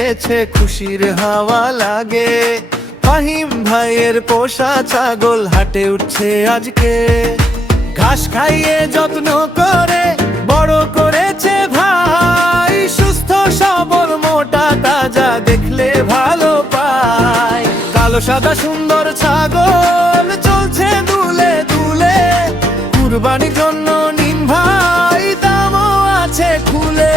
এসেছে খুশির হাওয়া লাগে। ফাহিম ভাইয়ের পোষা ছাগল হাটে উঠছে আজকে। ঘাস খাইয়ে যত্ন করে বড় করেছে ভাই। সুস্থ সবল মোটা তাজা দেখলে ভালো পায়। কালো সাদা সুন্দর ছাগল চলছে দুলে দুলে। কুরবানির জন্য নিন ভাই, দামও আছে খুলে।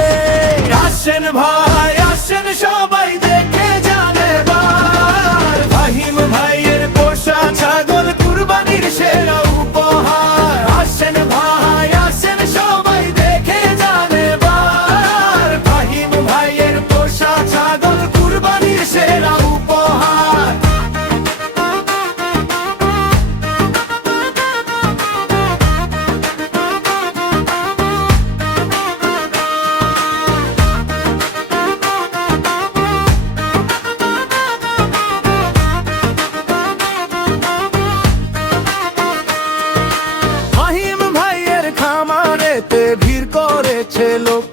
আসেন ভাই আসেন সবাই দেখে যান এবার। ফাহিম ভাইয়ের পোষা ছাগল কুরবানির সেরা উপহার। আসেন ভাই আসেন সবাই দেখে যান এবার। ফাহিম ভাইয়ের পোষা ছাগল কুরবানির সেরা উপহার। ভিড় করেছে লোক,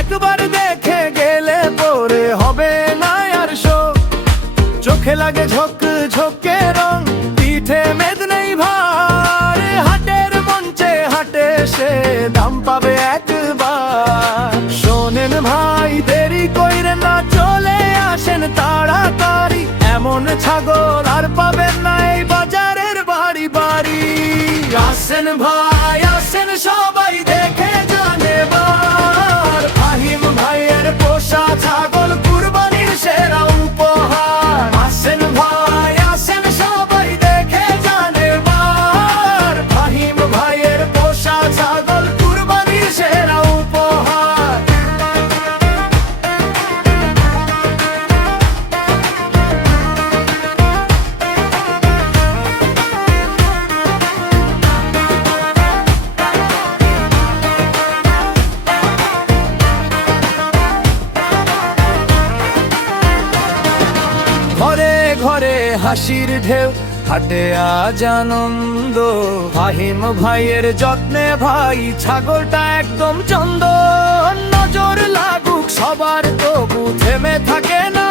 একবার দেখে গেলে পরে হবে না আর শোক। চোখে লাগে ঝোঁক ঝোঁকে রং, পিঠে মেদ নেই ভার। হাটের মঞ্চে হাটে সে দাম পাবে একবার। শোনেন ভাই দেরি কইরেন না, চলে আসেন তাড়াতাড়ি। এমন ছাগল আর পাবেন না এই বাজারের বাড়ি বাড়ি। আসেন ভাই আসেন সবাই দেখে যান এবার। ফাহিম ভাইয়ের পোষা ছাগল কুরবানির সেরা উপহার। আসেন ভাই আসেন সবাই দেখে যান এবার। ফাহিম ভাইয়ের পোষা ছাগল কুরবানির সেরা উপহার। ঘরে ঘরে হাসির ঢেউ, হাটে আজ আনন্দ। ফাহিম ভাইয়ের যত্নে ভাই ছাগলটা একদম চন্দন। নজর লাগুক সবার তবু থেমে থাকে না